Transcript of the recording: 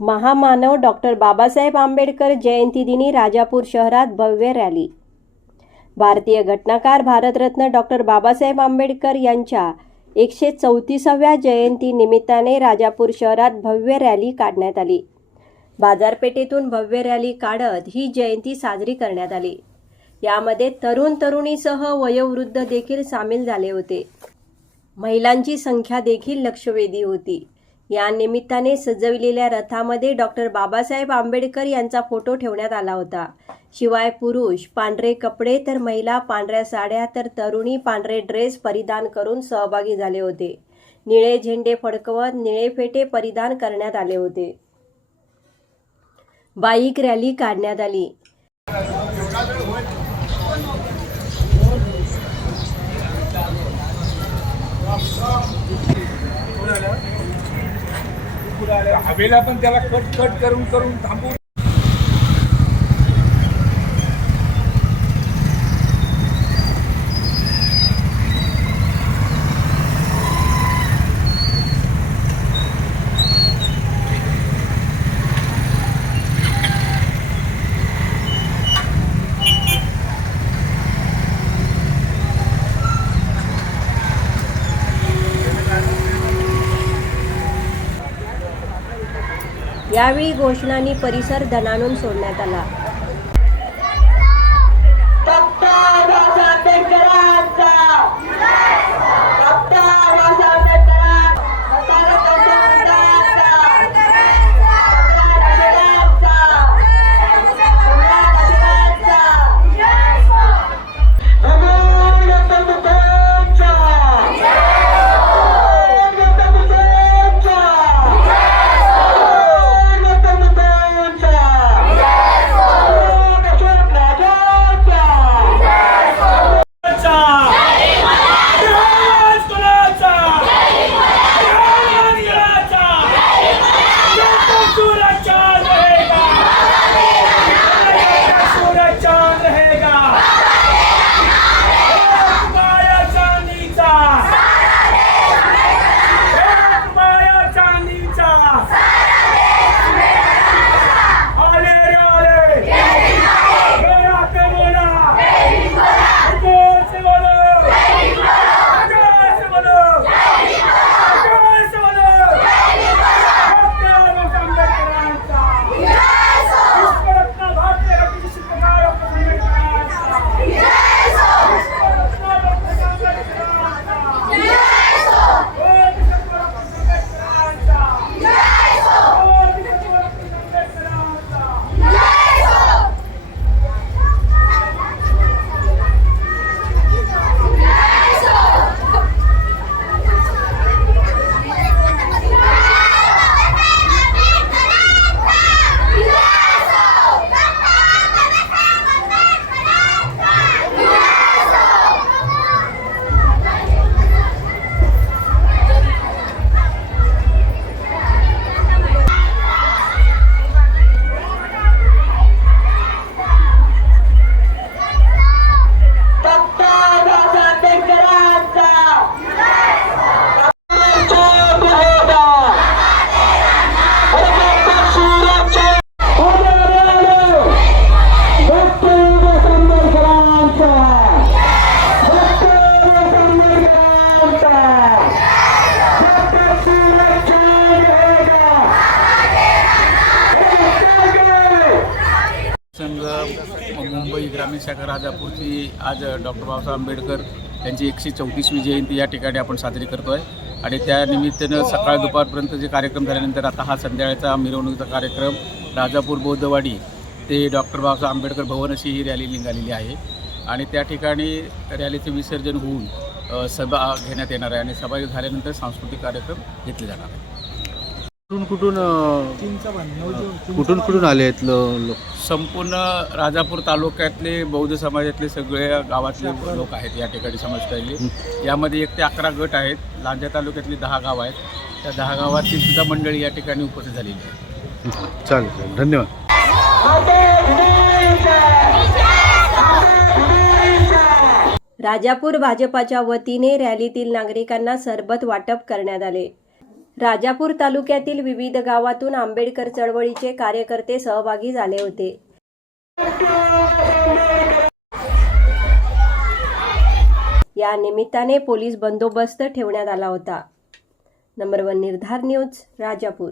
महामानव डॉक्टर बाबासाहेब आंबेडकर जयंतीदिनी राजापूर शहरात भव्य रॅली. भारतीय घटनाकार भारतरत्न डॉक्टर बाबासाहेब आंबेडकर यांच्या एकशे चौतीसाव्या जयंती निमित्ताने राजापूर शहरात भव्य रॅली काढण्यात आली. बाजारपेठेतून भव्य रॅली काढत ही जयंती साजरी करण्यात आली. यामध्ये तरुण तरुणीसह वयोवृद्ध देखील सामील झाले होते. महिलांची संख्या देखील लक्षवेधी होती. या निमित्ताने सजविलेल्या रथामध्ये डॉक्टर बाबासाहेब आंबेडकर यांचा फोटो ठेवण्यात आला होता. शिवाय पुरुष पांढरे कपडे तर महिला पांढऱ्या साड्या तर तरुणी पांढरे ड्रेस परिधान करून सहभागी झाले होते. निळे झेंडे फडकवत निळे फेटे परिधान करण्यात आले होते. बाईक रॅली काढण्यात आली. हवेला पण त्याला कट कट करून करून थांबून यावेळी घोषणांनी परिसर धनानून सोडण्यात आला. ग्रामीण शाखा राजापूरची आज डॉक्टर बाबासाहेब आंबेडकर यांची एकशे चौतीसवी जयंती या ठिकाणी आपण साजरी करतो आहे आणि त्या निमित्तानं सकाळ दुपारपर्यंत जे कार्यक्रम झाल्यानंतर आता हा संध्याकाळचा मिरवणुकीचा कार्यक्रम राजापूर बौद्धवाडी ते डॉक्टर बाबासाहेब आंबेडकर भवन अशी ही रॅली निघालेली आहे. आणि त्या ठिकाणी रॅलीचे विसर्जन होऊन सभा घेण्यात येणार आहे आणि सभा झाल्यानंतर सांस्कृतिक कार्यक्रम घेतले जाणार आहे कुठून कुठून अ, कुठून कुठून आले आहेत लो- लोक? संपूर्ण राजापूर तालुक्यातले बौद्ध समाजातले सगळे गावातले लोक आहेत या ठिकाणी समाजकाली यामध्ये एक ते अकरा गट आहेत. लांजा तालुक्यातली दहा गाव आहेत. त्या दहा गावातली सुद्धा मंडळी या ठिकाणी उपस्थित झालेली आहे चालेल चालेल. धन्यवाद. राजापूर भाजपाच्या वतीने रॅलीतील नागरिकांना सरबत वाटप करण्यात आले. राजापूर तालुक्यातील विविध गावातून आंबेडकर चळवळीचे कार्यकर्ते सहभागी झाले होते. या निमित्ताने पोलीस बंदोबस्त ठेवण्यात आला होता. Number one Nirdhar news Rajapur.